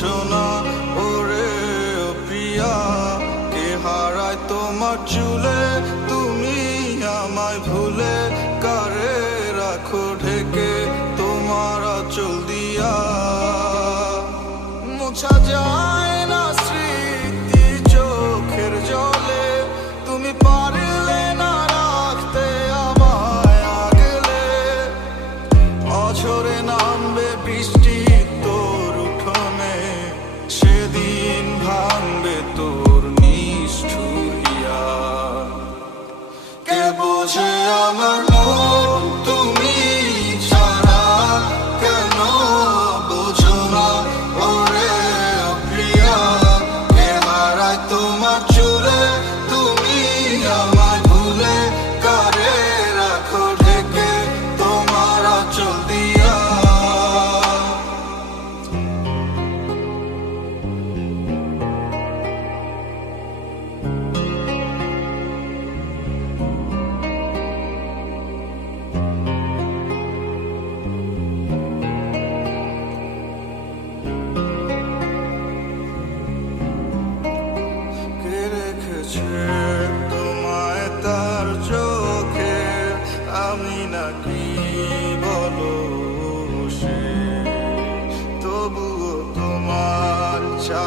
বোঝো না ওরে ও প্রিয়া, কে হারায় তোমার চুলে তুমি আমায় ভুলে, কারে রাখো ঢেকে তোমার আঁচল দিয়া। মোছা যায় না স্মৃতি চোখের জলে, তুমি পারলে না রাখতে আমায় আগলে। অঝরে নামবে বৃষ্টি তোর উঠোনে, সেদিন ভাঙবে তোর নিষ্ঠুর হিয়া। কে বোঝে আমার মন তুমি ছাড়া, কেন বোঝো না ওরে ও প্রিয়া, কে হারায় তোমার চুলে তুমি আমায় ভুলে, কারে রাখো ঢেকে তোমার আঁচল দিয়া। তোমায় তার চোখে আমি নাকি বলো সে, তবুও তোমার চা